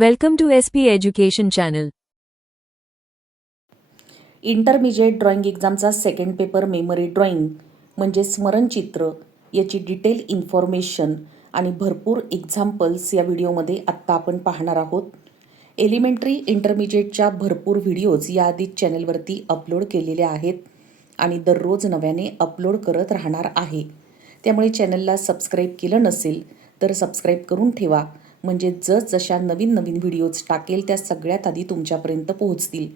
Welcome to SP Education Channel. Intermediate drawing एक्झामचा second paper memory drawing म्हणजे स्मरणचित्र याची डिटेल इन्फॉर्मेशन आणि भरपूर एक्झाम्पल्स या व्हिडिओमध्ये आत्ता आपण पाहणार आहोत. एलिमेंटरी इंटरमिजिएटच्या भरपूर व्हिडिओज याआधीच चॅनलवरती अपलोड केलेले आहेत आणि दररोज नव्याने अपलोड करत राहणार आहे. त्यामुळे चॅनलला सबस्क्राईब केलं नसेल तर सबस्क्राईब करून ठेवा, म्हणजे जसजशा नवीन नवीन व्हिडिओज टाकेल त्या सगळ्यात आधी तुमच्यापर्यंत पोहोचतील.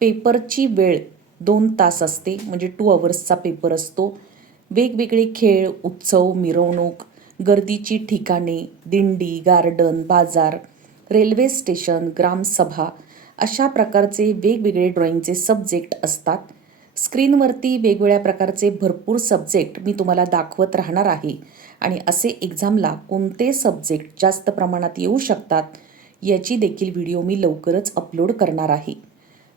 पेपरची वेळ 2 तास असते, म्हणजे 2 अवर्सचा पेपर असतो. वेगवेगळे खेळ, उत्सव, मिरवणूक, गर्दीची ठिकाणे, दिंडी, गार्डन, बाजार, रेल्वे स्टेशन, ग्रामसभा अशा प्रकारचे वेगवेगळे ड्रॉइंगचे सब्जेक्ट असतात. स्क्रीनवरती वेगवेगळ्या प्रकारचे भरपूर सब्जेक्ट मी तुम्हाला दाखवत राहणार आहे आणि असे एक्झामला कोणते सब्जेक्ट जास्त प्रमाणात येऊ शकतात याची देखील व्हिडिओ मी लवकरच अपलोड करणार आहे.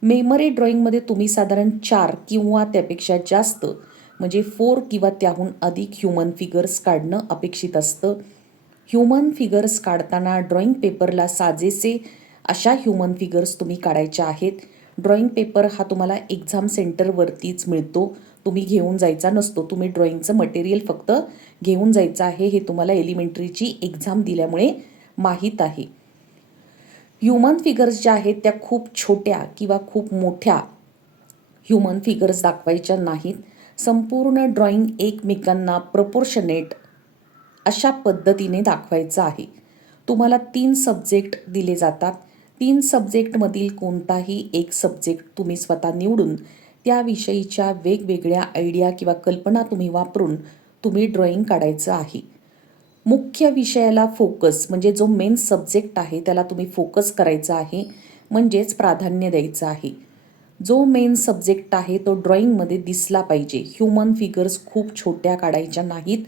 मेमरी ड्रॉइंगमध्ये तुम्ही साधारण 4 किंवा त्यापेक्षा जास्त म्हणजे 4 किंवा त्याहून अधिक ह्युमन फिगर्स काढणं अपेक्षित असतं. ह्युमन फिगर्स काढताना ड्रॉइंग पेपरला साजेसे अशा ह्युमन फिगर्स तुम्ही काढायच्या आहेत. ड्रॉइंग पेपर हा तुम्हाला एक्झाम सेंटरवरतीच मिळतो, तुम्ही घेऊन जायचा नसतो. तुम्ही ड्रॉइंगचं मटेरियल फक्त घेऊन जायचं आहे, हे तुम्हाला एलिमेंटरीची एक्झाम दिल्यामुळे माहीत आहे. ह्युमन फिगर्स ज्या आहेत त्या खूप छोट्या किंवा खूप मोठ्या ह्युमन फिगर्स दाखवायच्या नाहीत. संपूर्ण ड्रॉइंग एकमेकांना प्रपोर्शनेट अशा पद्धतीने दाखवायचं आहे. तुम्हाला 3 सब्जेक्ट दिले जातात. 3 सब्जेक्टमधील कोणताही एक सब्जेक्ट तुम्ही स्वतः निवडून त्याविषयीच्या वेगवेगळ्या आयडिया किंवा कल्पना तुम्ही वापरून तुम्ही ड्रॉइंग काढायचं आहे. मुख्य विषयाला फोकस म्हणजे जो मेन सब्जेक्ट आहे त्याला तुम्ही फोकस करायचा आहे, म्हणजेच प्राधान्य द्यायचं आहे. जो मेन सब्जेक्ट आहे तो ड्रॉइंगमध्ये दिसला पाहिजे. ह्युमन फिगर्स खूप छोट्या काढायच्या नाहीत.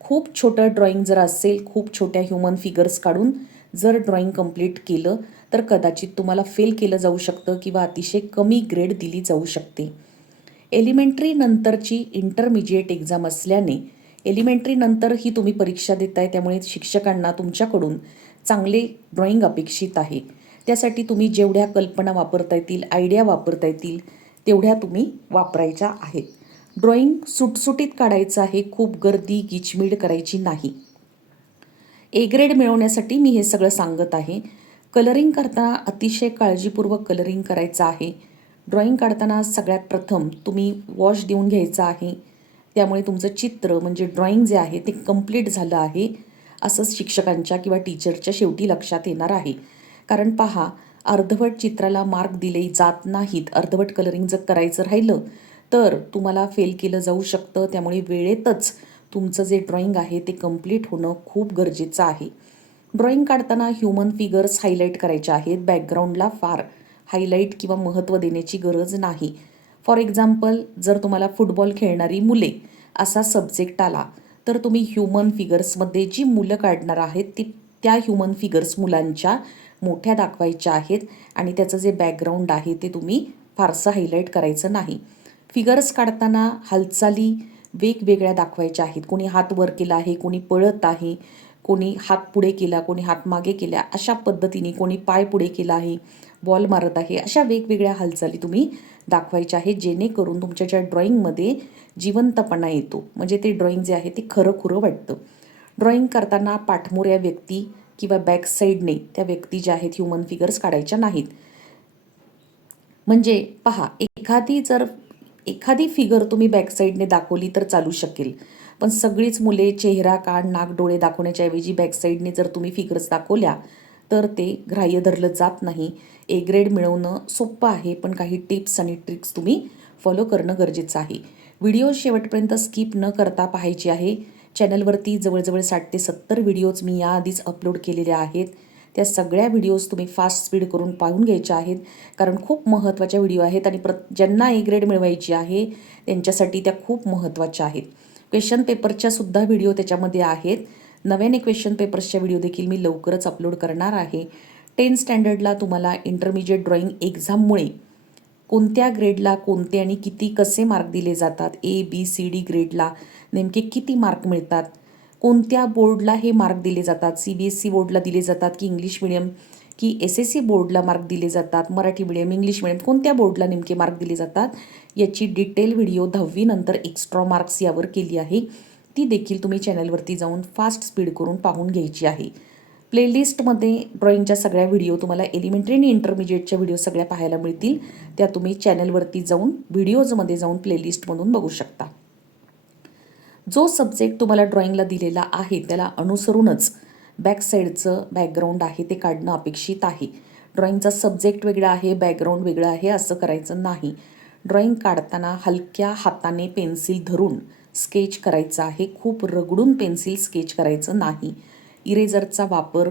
खूप छोटं ड्रॉइंग जर असेल, खूप छोट्या ह्युमन फिगर्स काढून जर ड्रॉइंग कंप्लीट केलं तर कदाचित तुम्हाला फेल केलं जाऊ शकतं किंवा अतिशय कमी ग्रेड दिली जाऊ शकते. एलिमेंटरी नंतरची इंटरमिजिएट एक्झाम असल्याने एलिमेंटरी नंतर ही तुम्ही परीक्षा देताय, त्यामुळे शिक्षकांना तुमच्याकडून चांगले ड्रॉइंग अपेक्षित आहे. त्यासाठी तुम्ही जेवढ्या कल्पना वापरता येतील, आयडिया वापरता येतील तेवढ्या तुम्ही वापरायच्या आहेत. ड्रॉइंग सुटसुटीत काढायचं आहे, खूप गर्दी गिचमीड करायची नाही. ए ग्रेड मिळवण्यासाठी मी हे सगळं सांगत आहे. कलरिंग करताना अतिशय काळजीपूर्वक कलरिंग करायचं आहे. ड्रॉइंग काढताना सगळ्यात प्रथम तुम्ही वॉश देऊन घ्यायचं आहे. त्यामुळे तुमचं चित्र म्हणजे ड्रॉइंग जे आहे ते कंप्लीट झालं आहे असंच शिक्षकांच्या किंवा टीचरच्या शेवटी लक्षात येणार आहे. कारण पहा, अर्धवट चित्राला मार्क दिले जात नाहीत. अर्धवट कलरिंग जर करायचं राहिलं तर तुम्हाला फेल केलं जाऊ शकतं. त्यामुळे वेळेतच तुमचं जे ड्रॉइंग आहे ते कंप्लीट होणं खूप गरजेचं आहे. ड्रॉइंग काढताना ह्युमन फिगर्स हायलाईट करायचे आहेत. बॅकग्राऊंडला फार हायलाईट किंवा महत्त्व देण्याची गरज नाही. फॉर एक्झाम्पल, जर तुम्हाला फुटबॉल खेळणारी मुले असा सब्जेक्ट आला तर तुम्ही ह्युमन फिगर्समध्ये जी मुलं काढणार आहेत ती त्या ह्युमन फिगर्स मुलांच्या मोठ्या दाखवायच्या आहेत आणि त्याचं जे बॅकग्राऊंड आहे ते तुम्ही फारसं हायलाईट करायचं नाही. फिगर्स काढताना हालचाली वेगवेगळ्या दाखवायच्या आहेत. कोणी हात वर केला आहे, कोणी पळत आहे, कोणी हात पुढे केला, कोणी हात मागे केला, अशा पद्धतीने कोणी पाय पुढे केला आहे, बॉल मारत आहे, अशा वेगवेगळ्या हालचाली तुम्ही दाखवायच्या आहेत, जेणेकरून तुमच्या ज्या ड्रॉइंगमध्ये जिवंतपणा येतो, म्हणजे ते ड्रॉइंग जे आहे ते खरं खुरं वाटतं. ड्रॉइंग करताना पाठमोऱ्या व्यक्ती किंवा बॅक साईडने त्या व्यक्ती ज्या आहेत ह्युमन फिगर्स काढायच्या नाहीत. म्हणजे पहा, एखादी फिगर तुम्ही बॅकसाईडने दाखवली तर चालू शकेल, पण सगळीच मुले चेहरा, कान, नाक, डोळे दाखवण्याच्या ऐवजी बॅकसाईडने जर तुम्ही फिगर्स दाखवल्या तर ते ग्राह्य धरलं जात नाही. ए ग्रेड मिळवणं सोपं आहे, पण काही टिप्स आणि ट्रिक्स तुम्ही फॉलो करणं गरजेचं आहे. व्हिडिओ शेवटपर्यंत स्किप न करता पाहायची आहे. चॅनलवरती जवळजवळ 60 ते 70 व्हिडिओज मी याआधीच अपलोड केलेले आहेत. त्या सगळ्या व्हिडिओज तुम्ही फास्ट स्पीड करून पाहून घ्यायच्या आहेत, कारण खूप महत्त्वाच्या व्हिडिओ आहेत आणि ज्यांना ए ग्रेड मिळवायची आहे त्यांच्यासाठी त्या खूप महत्त्वाच्या आहेत. क्वेश्चन पेपरच्या सुद्धा व्हिडिओ त्याच्यामध्ये आहेत. नव्याने क्वेश्चन पेपर्सच्या व्हिडिओ देखील मी लवकरच अपलोड करणार आहे. 10 स्टँडर्डला तुम्हाला इंटरमिजिएट ड्रॉइंग एक्झाममुळे कोणत्या ग्रेडला कोणते आणि किती कसे मार्क दिले जातात, ABCD ग्रेडला नेमके किती मार्क मिळतात, कोणत्या बोर्डला हे मार्क दिले जातात, CBSE बोर्डला दिले जातात की इंग्लिश मिडियम की SSC बोर्डला मार्क दिले जातात, मराठी मीडियम, इंग्लिश मीडियम कोणत्या बोर्डला नेमके मार्क दिले जातात याची डिटेल व्हिडिओ 10वी नंतर एक्स्ट्रा मार्क्स यावर केली आहे. ती देखील तुम्ही चॅनलवरती जाऊन फास्ट स्पीड करून पाहून घ्यायची आहे. प्लेलिस्टमध्ये ड्रॉइंगच्या सगळ्या व्हिडिओ तुम्हाला एलिमेंटरी आणि इंटरमिजिएटच्या व्हिडिओ सगळ्या पाहायला मिळतील. त्या तुम्ही चॅनलवरती जाऊन व्हिडिओजमध्ये जाऊन प्लेलिस्टमधून बघू शकता. जो सब्जेक्ट तुम्हाला ड्रॉइंगला दिलेला आहे त्याला अनुसरूनच बॅक साईडचं बॅकग्राऊंड आहे ते काढणं अपेक्षित आहे. ड्रॉइंगचा सब्जेक्ट वेगळा आहे, बॅकग्राऊंड वेगळं आहे असं करायचं नाही. ड्रॉइंग काढताना हलक्या हाताने पेन्सिल धरून स्केच करायचं आहे. खूप रगडून पेन्सिल स्केच करायचं नाही. इरेझरचा वापर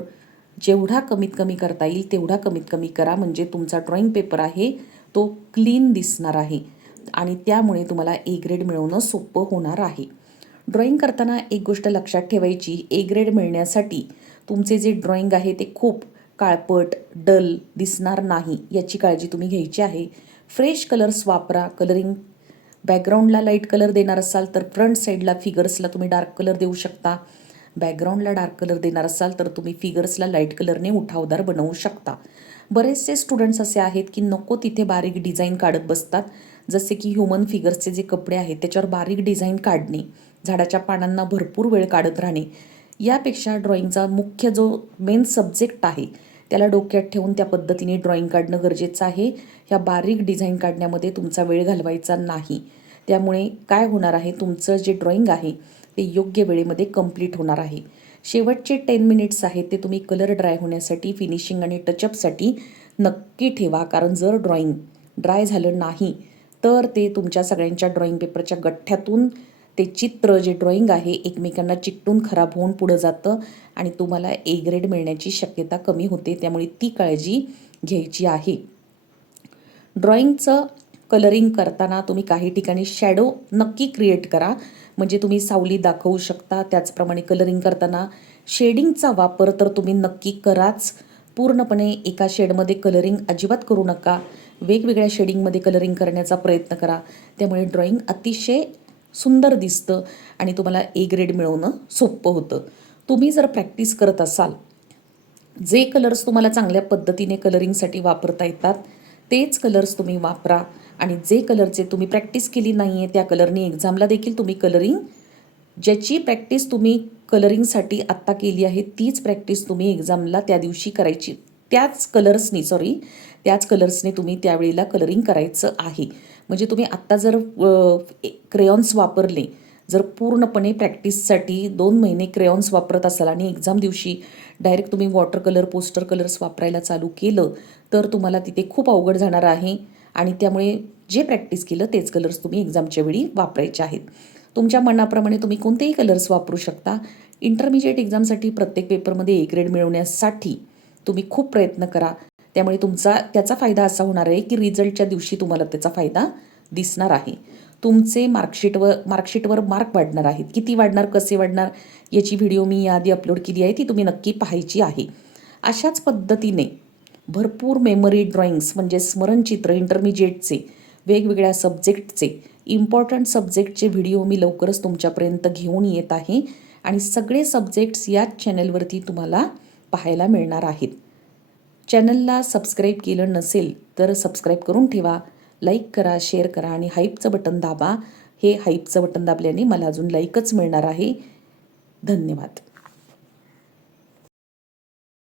जेवढा कमीत कमी करता येईल तेवढा कमीत कमी करा, म्हणजे तुमचा ड्रॉइंग पेपर आहे तो क्लीन दिसणार आहे आणि त्यामुळे तुम्हाला A ग्रेड मिळवणं सोपं होणार आहे. ड्रॉइंग करताना एक गोष्ट लक्षात ठेवायची, A ग्रेड मिळण्यासाठी तुमचे जे ड्रॉइंग आहे ते खूप काळपट, डल दिसणार नाही याची काळजी तुम्ही घ्यायची आहे. फ्रेश कलर्स वापरा. कलरिंग बॅकग्राऊंडला लाईट कलर देणार असाल तर फ्रंट साईडला फिगर्सला तुम्ही डार्क कलर देऊ शकता. बॅकग्राऊंडला डार्क कलर देणार असाल तर तुम्ही फिगर्सला लाईट कलरने उठावदार बनवू शकता. बरेचसे स्टुडंट्स असे आहेत की नको तिथे बारीक डिझाईन काढत बसतात, जसे की ह्युमन फिगर्सचे जे कपडे आहेत त्याच्यावर बारीक डिझाईन काढणे, झाडाच्या पानांना भरपूर वेळ काढत राहणे. यापेक्षा ड्रॉइंगचा मुख्य जो मेन सब्जेक्ट आहे त्याला डोक्यात ठेवून त्या पद्धतीने ड्रॉइंग काढणं गरजेचं आहे. ह्या बारीक डिझाईन काढण्यामध्ये तुमचा वेळ घालवायचा नाही. त्यामुळे काय होणार आहे, तुमचं जे ड्रॉइंग आहे ते योग्य वेळेमध्ये कंप्लीट होणार आहे. शेवटचे 10 मिनिट्स आहेत ते तुम्ही कलर ड्राय होण्यासाठी, फिनिशिंग आणि टचअपसाठी नक्की ठेवा. कारण जर ड्रॉइंग ड्राय झालं नाही तर ते तुमच्या सगळ्यांच्या ड्रॉइंग पेपरच्या गठ्ठ्यातून ते चित्र जे ड्रॉइंग आहे एकमेकांना चिकटून खराब होऊन पुढं जातं आणि तुम्हाला A ग्रेड मिळण्याची शक्यता कमी होते. त्यामुळे ती काळजी घ्यायची आहे. ड्रॉइंगचं कलरिंग करताना तुम्ही काही ठिकाणी शॅडो नक्की क्रिएट करा, म्हणजे तुम्ही सावली दाखवू शकता. त्याचप्रमाणे कलरिंग करताना शेडिंगचा वापर तर तुम्ही नक्की कराच. पूर्णपणे एका शेडमध्ये कलरिंग अजिबात करू नका. वेगवेगळ्या शेडिंगमध्ये कलरिंग करण्याचा प्रयत्न करा. त्यामुळे ड्रॉइंग अतिशय सुंदर दिसतं आणि तुम्हाला A ग्रेड मिळवणं सोपं होतं. तुम्ही जर प्रॅक्टिस करत असाल, जे कलर्स तुम्हाला चांगल्या पद्धतीने कलरिंगसाठी वापरता येतात तेच कलर्स तुम्ही वापरा आणि जे कलरचे तुम्ही प्रॅक्टिस केली नाही आहे त्या कलरनी एक्झामला देखील तुम्ही कलरिंग, ज्याची प्रॅक्टिस तुम्ही कलरिंगसाठी आत्ता केली आहे तीच प्रॅक्टिस तुम्ही एक्झामला त्या दिवशी करायची. त्याच कलर्सने तुम्ही त्यावेळेला कलरिंग करायचं आहे. म्हणजे तुम्ही आत्ता जर क्रेयॉन्स वापरले, जर पूर्णपणे प्रॅक्टिससाठी 2 महिने क्रेयॉन्स वापरत असाल आणि एक्झाम दिवशी डायरेक्ट तुम्ही वॉटर कलर, पोस्टर कलर्स वापरायला चालू केलं तर तुम्हाला तिथे खूप अवघड जाणार आहे आणि त्यामुळे जे प्रॅक्टिस केलं तेच कलर्स तुम्ही एक्झामच्या वेळी वापरायचे आहेत. तुमच्या मनाप्रमाणे तुम्ही कोणतेही कलर्स वापरू शकता. इंटरमिजिएट एक्झामसाठी प्रत्येक पेपरमध्ये A ग्रेड मिळवण्यासाठी तुम्ही खूप प्रयत्न करा. त्यामुळे त्याचा फायदा असा होणार आहे की रिझल्टच्या दिवशी तुम्हाला त्याचा फायदा दिसणार आहे. तुमचे मार्कशीटवर मार्क वाढणार आहेत. किती वाढणार, कसे वाढणार याची व्हिडिओ मी याआधी अपलोड केली आहे, ती तुम्ही नक्की पाहायची आहे. अशाच पद्धतीने भरपूर मेमरी ड्रॉइंग्स म्हणजे स्मरणचित्र इंटरमिजिएटचे, वेगवेगळ्या सब्जेक्टचे, इम्पॉर्टंट सब्जेक्टचे व्हिडिओ मी लवकरच तुमच्यापर्यंत घेऊन येत आहे आणि सगळे सब्जेक्ट्स याच चॅनलवरती तुम्हाला पाहायला मिळणार आहेत. चॅनलला सबस्क्राईब केलं नसेल तर सबस्क्राईब करून ठेवा, लाईक करा, शेअर करा आणि हाईपचं बटन दाबा. हे हाईपचं बटन दाबल्याने मला अजून लाईकच मिळणार आहे. धन्यवाद.